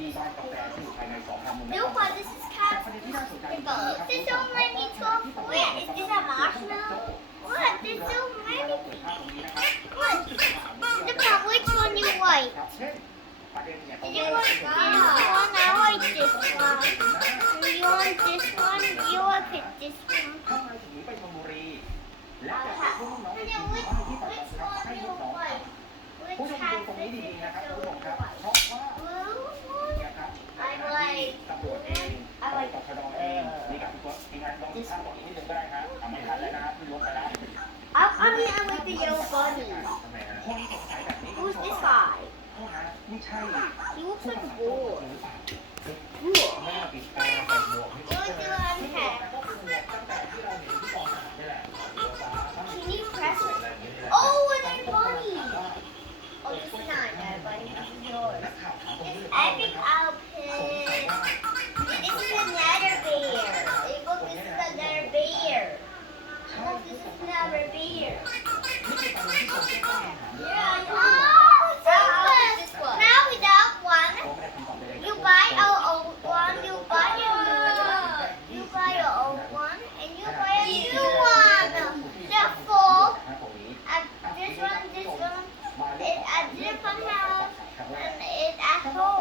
Look what this is cat. There's so many tofu. Wait, is this a marshmallow? What? There's so many. What? Look at which one you like. Did you want this one? I like this one. You want this one? You want this one? Which one you like? Which has this in the blue one? I like I like the yellow bunny. Who's this guy? He looks like a boy. Cool. You want to unpack? Can you press it? Oh, another bunny. Oh, this is not another bunny. This is yours. It's epic outfit. This is another bear. Hey, look, this is another bear. Look, this is another bear. Yeah, now without one, you buy our old one, you buy your old one, and you buy a new one. Therefore, this one, it's at different house, and it's at home.